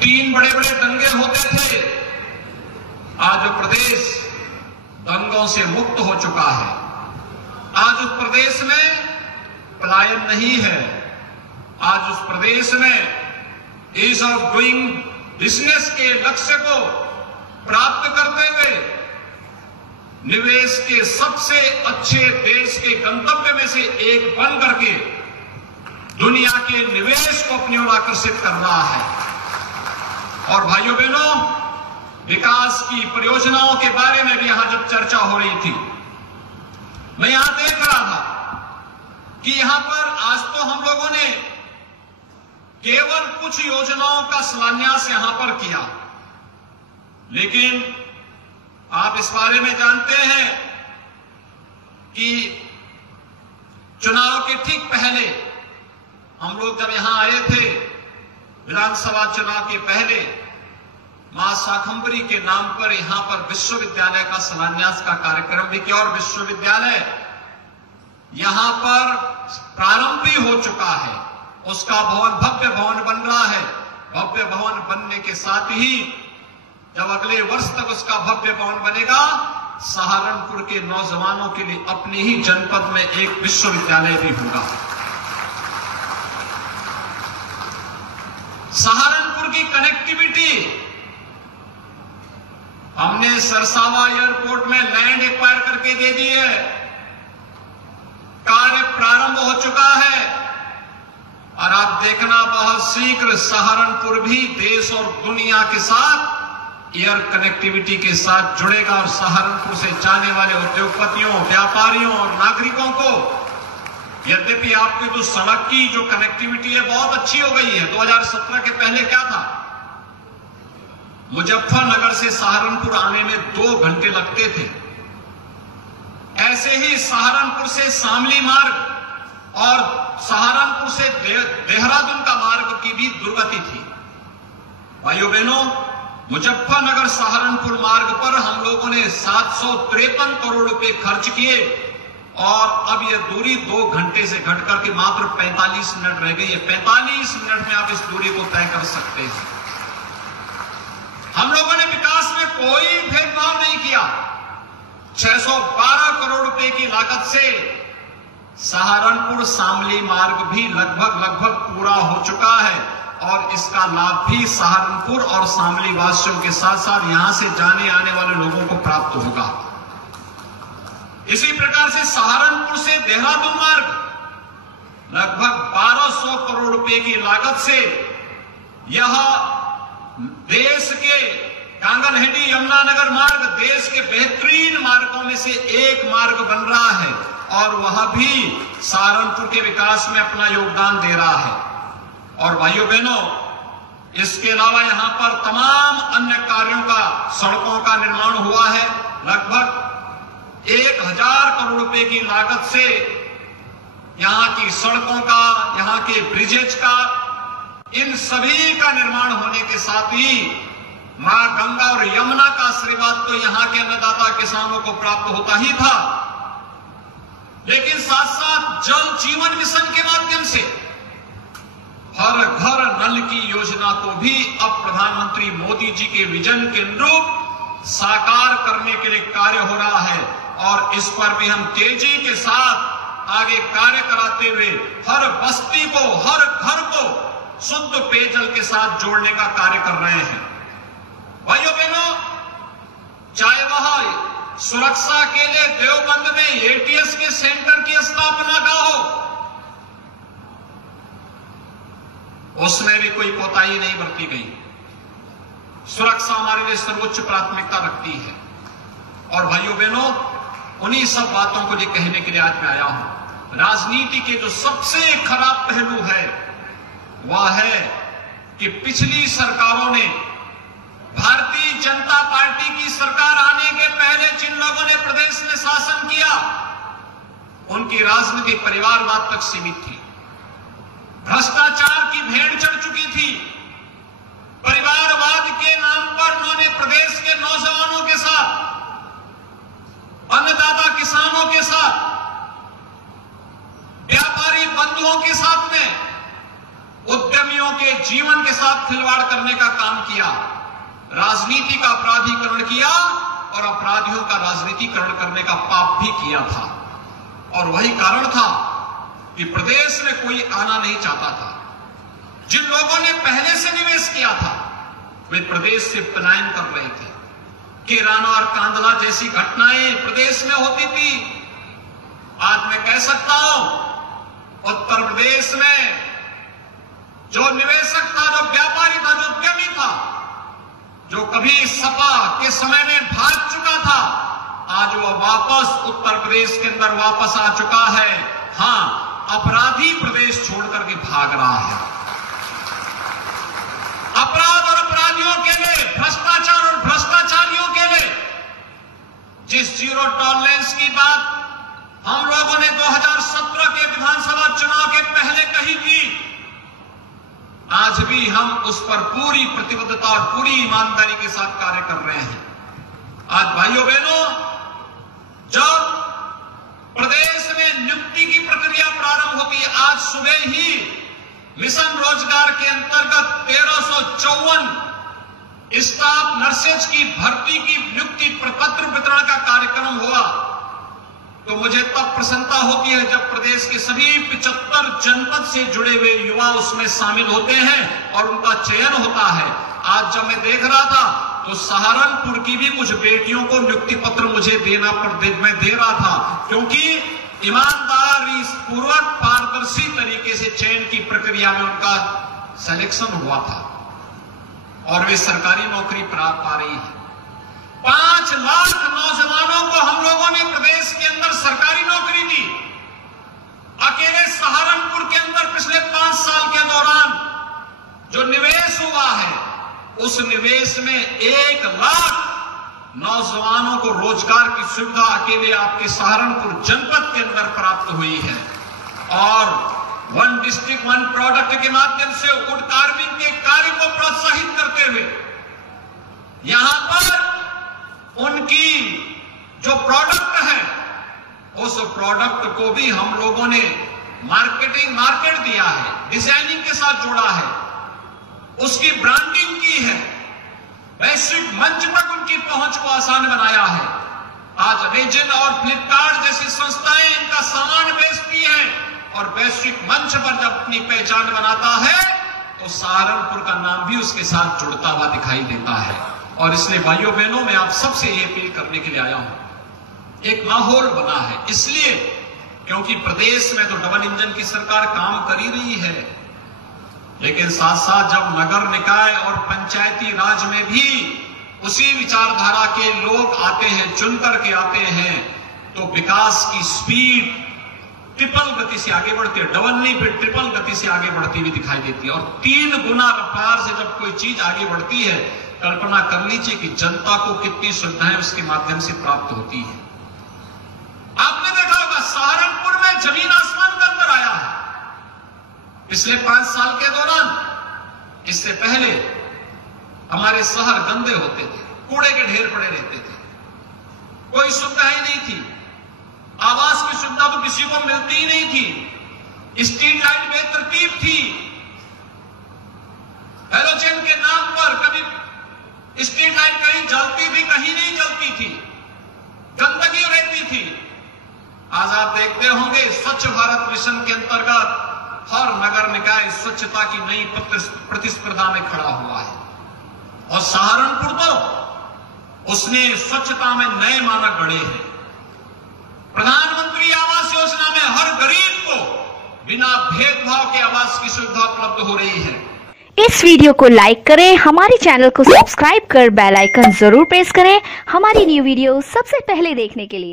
3 बड़े बड़े दंगे होते थे। आज प्रदेश दंगों से मुक्त हो चुका है। आज उस प्रदेश में पलायन नहीं है। आज उस प्रदेश में ईज ऑफ डूइंग बिजनेस के लक्ष्य को प्राप्त करते हुए निवेश के सबसे अच्छे देश के गंतव्य में से एक बन करके दुनिया के निवेश को अपनी ओर आकर्षित कर रहा है। और भाइयों बहनों, विकास की परियोजनाओं के बारे में भी यहां जब चर्चा हो रही थी, मैं यहां देख रहा था कि यहां पर आज तो हम लोगों ने केवल कुछ योजनाओं का शिलान्यास यहां पर किया, लेकिन आप इस बारे में जानते हैं कि चुनाव के ठीक पहले हम लोग जब यहां आए थे, विधानसभा चुनाव के पहले मां शाकंभरी के नाम पर यहां पर विश्वविद्यालय का शिलान्यास का कार्यक्रम भी किया और विश्वविद्यालय यहां पर प्रारंभ भी हो चुका है। उसका भवन भव्य भवन बन रहा है। भव्य भवन बनने के साथ ही जब अगले वर्ष तक उसका भव्य भवन बनेगा, सहारनपुर के नौजवानों के लिए अपने ही जनपद में एक विश्वविद्यालय भी होगा। सहारनपुर की कनेक्टिविटी, हमने सरसावा एयरपोर्ट में लैंड एक्वायर करके दे दी है। कार्य प्रारंभ हो चुका है और आप देखना बहुत शीघ्र सहारनपुर भी देश और दुनिया के साथ एयर कनेक्टिविटी के साथ जुड़ेगा और सहारनपुर से जाने वाले उद्योगपतियों, व्यापारियों और नागरिकों को, यद्यपि आपकी तो सड़क की जो कनेक्टिविटी है बहुत अच्छी हो गई है। 2017 के पहले क्या था, मुजफ्फरनगर से सहारनपुर आने में 2 घंटे लगते थे। ऐसे ही सहारनपुर से शामली मार्ग और सहारनपुर से देहरादून का मार्ग की भी दुर्गति थी। भाइयों बहनों, मुजफ्फरनगर सहारनपुर मार्ग पर हम लोगों ने 753 करोड़ रुपए खर्च किए और अब यह दूरी 2 घंटे से घट करके मात्र 45 मिनट रह गई है। 45 मिनट में आप इस दूरी को तय कर सकते हैं। हम लोगों ने विकास में कोई भेदभाव नहीं किया। 612 करोड़ रुपए की लागत से सहारनपुर शामली मार्ग भी लगभग पूरा हो चुका है और इसका लाभ भी सहारनपुर और शामली वासियों के साथ साथ यहां से जाने आने वाले लोगों को प्राप्त होगा। इसी प्रकार से सहारनपुर से देहरादून मार्ग लगभग 1200 करोड़ रुपए की लागत से यह देश के कांगनहेडी यमुनानगर मार्ग देश के बेहतरीन मार्गों में से एक मार्ग बन रहा है और वह भी सहारनपुर के विकास में अपना योगदान दे रहा है। और भाइयों बहनों, इसके अलावा यहां पर तमाम अन्य कार्यों का, सड़कों का निर्माण हुआ है। लगभग 1000 करोड़ रुपए की लागत से यहां की सड़कों का, यहां के ब्रिजेज का, इन सभी का निर्माण होने के साथ ही मां गंगा और यमुना का आशीर्वाद तो यहां के अन्नदाता किसानों को प्राप्त होता ही था, लेकिन साथ साथ जल जीवन मिशन के माध्यम से हर घर नल की योजना को भी अब प्रधानमंत्री मोदी जी के विजन के अनुरूप साकार करने के लिए कार्य हो रहा है और इस पर भी हम तेजी के साथ आगे कार्य कराते हुए हर बस्ती को, हर घर को शुद्ध पेयजल के साथ जोड़ने का कार्य कर रहे हैं। भाइयों बहनों, चाहे वह सुरक्षा के लिए देवबंद में एटीएस के सेंटर की स्थापना का हो, उसमें भी कोई कोताही नहीं बरती गई। सुरक्षा हमारे लिए सर्वोच्च प्राथमिकता रखती है। और भाइयों बहनों, उन्हीं सब बातों को कहने के लिए आज मैं आया हूं। राजनीति के जो सबसे खराब पहलू है वह है कि पिछली सरकारों ने, भारतीय जनता पार्टी की सरकार आने के पहले जिन लोगों ने प्रदेश में शासन किया, उनकी राजनीति परिवारवाद तक सीमित थी। भ्रष्टाचार की भेड़ चढ़ चुकी थी। परिवारवाद के नाम पर उन्होंने प्रदेश के नौजवानों के साथ, अन्नदाता किसानों के साथ, व्यापारी बंधुओं के साथ में, उद्यमियों के जीवन के साथ खिलवाड़ करने का काम किया, राजनीति का अपराधीकरण किया और अपराधियों का राजनीतिकरण करने का पाप भी किया था। और वही कारण था कि प्रदेश में कोई आना नहीं चाहता था। जिन लोगों ने पहले से निवेश किया था वे प्रदेश से पलायन कर रहे थे। केराना और कांदला जैसी घटनाएं प्रदेश में होती थी। आज मैं कह सकता हूं, उत्तर प्रदेश में जो निवेशक था, जो व्यापारी था, जो उद्यमी था, जो कभी सपा के समय में भाग चुका था, आज वो वापस उत्तर प्रदेश के अंदर वापस आ चुका है। हां, अपराधी प्रदेश छोड़कर के भाग रहा है। अपराध और अपराधियों के लिए, भ्रष्टाचार और भ्रष्टाचारियों के लिए जिस जीरो टॉलरेंस की बात हम लोगों ने 2017 के विधानसभा चुनाव के पहले कही थी, आज भी हम उस पर पूरी प्रतिबद्धता और पूरी ईमानदारी के साथ कार्य कर रहे हैं। आज भाइयों बहनों, जब प्रदेश में नियुक्ति की प्रक्रिया प्रारंभ होती है, आज सुबह ही मिशन रोजगार के अंतर्गत 1354 स्टाफ नर्सेज की भर्ती की नियुक्ति प्रपत्र वितरण का कार्यक्रम हुआ, तो मुझे तब प्रसन्नता होती है जब प्रदेश के सभी 75 जनपद से जुड़े हुए युवा उसमें शामिल होते हैं और उनका चयन होता है। आज जब मैं देख रहा था तो सहारनपुर की भी कुछ बेटियों को नियुक्ति पत्र मुझे मैं दे रहा था, क्योंकि ईमानदारी पूर्वक पारदर्शी तरीके से चयन की प्रक्रिया में उनका सिलेक्शन हुआ था और वे सरकारी नौकरी प्राप्त पा रही है। 5 लाख नौजवानों को हम लोगों ने प्रदेश के अंदर सरकारी नौकरी दी। अकेले सहारनपुर के अंदर पिछले 5 साल के दौरान जो निवेश हुआ है, उस निवेश में 1 लाख नौजवानों को रोजगार की सुविधा अकेले आपके सहारनपुर जनपद के अंदर प्राप्त हुई है। और वन डिस्ट्रिक्ट वन प्रोडक्ट के माध्यम से वुड कार्विंग के कार्य को प्रोत्साहित करते हुए यहां पर उनकी जो प्रोडक्ट है, उस प्रोडक्ट को भी हम लोगों ने मार्केट दिया है, डिजाइनिंग के साथ जोड़ा है, उसकी ब्रांडिंग की है, वैश्विक मंच तक उनकी पहुंच को आसान बनाया है। आज अमेजन और फ्लिपकार्ट जैसी संस्थाएं इनका सामान बेचती हैं और वैश्विक मंच पर जब अपनी पहचान बनाता है तो सहारनपुर का नाम भी उसके साथ जुड़ता हुआ दिखाई देता है। और इसलिए भाइयों बहनों, मैं आप सबसे ये अपील करने के लिए आया हूं, एक माहौल बना है, इसलिए क्योंकि प्रदेश में तो डबल इंजन की सरकार काम कर ही रही है, लेकिन साथ साथ जब नगर निकाय और पंचायती राज में भी उसी विचारधारा के लोग आते हैं, चुन करके आते हैं, तो विकास की स्पीड ट्रिपल गति से आगे बढ़ती है, डबल नहीं फिर ट्रिपल गति से आगे बढ़ती हुई दिखाई देती है। और 3 गुना रफ्तार से जब कोई चीज आगे बढ़ती है, कल्पना कर लीजिए कि जनता को कितनी सुविधाएं उसके माध्यम से प्राप्त होती है। आपने देखा होगा सहारनपुर में जमीन आसमान का अंतर आया है पिछले 5 साल के दौरान। इससे पहले हमारे शहर गंदे होते थे, कूड़े के ढेर पड़े रहते थे, कोई सुविधा ही नहीं थी, आवास की सुविधा तो किसी को मिलती ही नहीं थी, स्ट्रीट लाइट बेतरतीब थी, हेलोजन के नाम पर कभी स्ट्रीट लाइट कहीं जलती थी, कहीं नहीं जलती थी, गंदगी रहती थी। आज आप देखते होंगे स्वच्छ भारत मिशन के अंतर्गत हर नगर निकाय स्वच्छता की नई प्रतिस्पर्धा में खड़ा हुआ है और सहारनपुर तो उसने स्वच्छता में नए मानक गढ़े हैं। प्रधानमंत्री आवास योजना में हर गरीब को बिना भेदभाव के आवास की सुविधा उपलब्ध हो रही है। इस वीडियो को लाइक करें, हमारे चैनल को सब्सक्राइब कर बेल आइकन जरूर प्रेस करें हमारी न्यू वीडियो सबसे पहले देखने के लिए।